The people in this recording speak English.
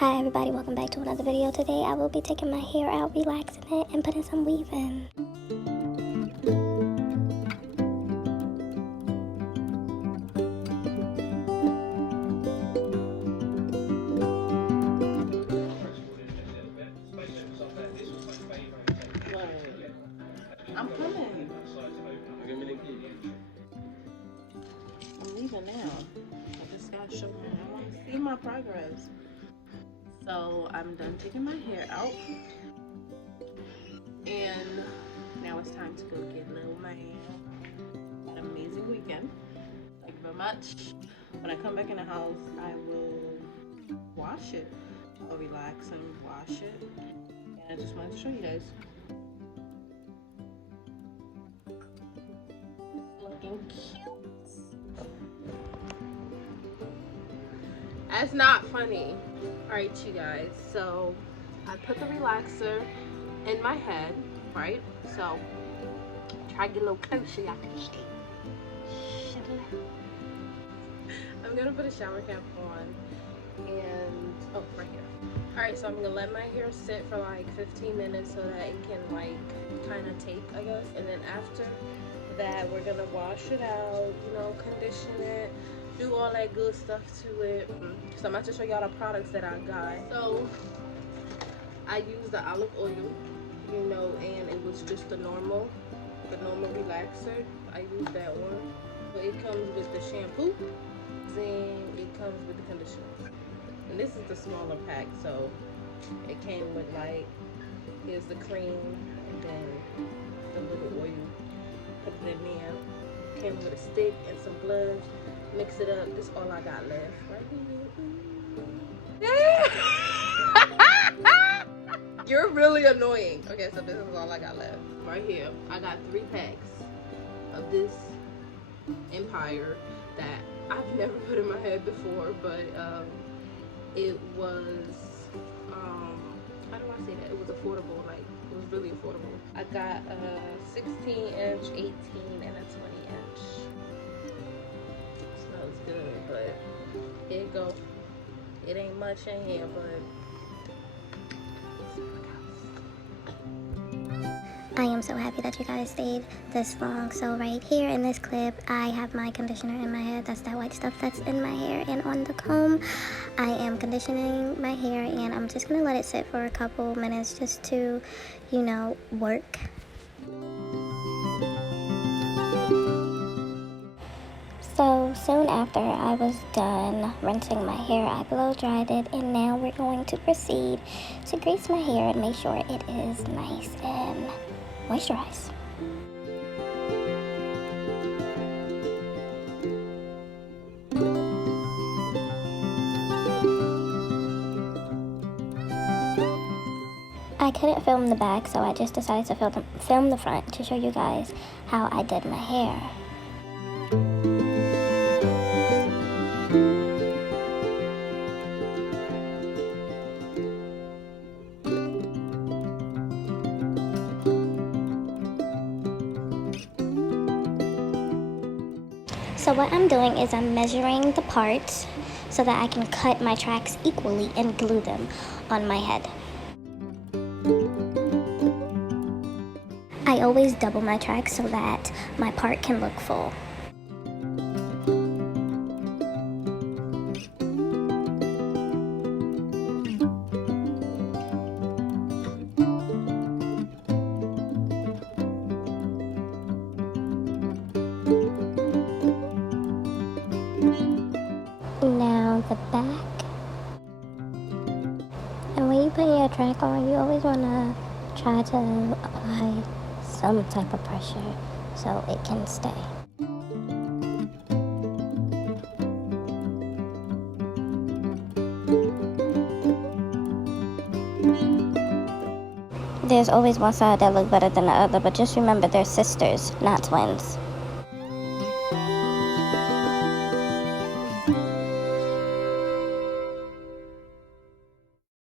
Hi everybody, welcome back to another video. Today I will be taking my hair out, relaxing it, and putting some weave in. I'm coming. I'm leaving now. I just gotta show you. I want to see my progress. So I'm done taking my hair out, and now it's time to go get little man. Had an amazing weekend. Thank you very much. When I come back in the house, I will wash it. I'll relax and wash it. And I just wanted to show you guys. Looking cute. That's not funny. Alright, you guys. So I put the relaxer in my head, right? So try to get a little closer, y'all can see. I'm gonna put a shower cap on and right here. Alright, so I'm gonna let my hair sit for like 15 minutes so that it can like kind of take, I guess. And then after that, we're gonna wash it out, you know, condition it, do all that good stuff to it. So I'm about to show y'all the products that I got. So I used the olive oil, you know, and it was just the normal relaxer. I used that one. So it comes with the shampoo, then it comes with the conditioner. And this is the smaller pack, so it came with like, here's the cream, and then the little oil. Put it in there. Came with a stick and some blush. Mix it up. This is all I got left right here. You're really annoying. Okay, so this is all I got left. Right here, I got 3 packs of this Empire that I've never put in my head before, but it was how do I say that? It was affordable. Like, it was really affordable. I got a 16-inch, 18, and a 20-inch. Smells good, but here it go. It ain't much in here, but I am so happy that you guys stayed this long. So right here in this clip, I have my conditioner in my hair. That's that white stuff that's in my hair. And on the comb, I am conditioning my hair, and I'm just gonna let it sit for a couple minutes just to, you know, work. So soon after I was done rinsing my hair, I blow dried it, and now we're going to proceed to grease my hair and make sure it is nice and moisturized. I couldn't film the back, so I just decided to film the front to show you guys how I did my hair. So what I'm doing is I'm measuring the parts so that I can cut my tracks equally and glue them on my head. I always double my tracks so that my part can look full. Now the back. And when you put your track on, you always want to try to apply some type of pressure so it can stay. There's always one side that looks better than the other, but just remember they're sisters, not twins.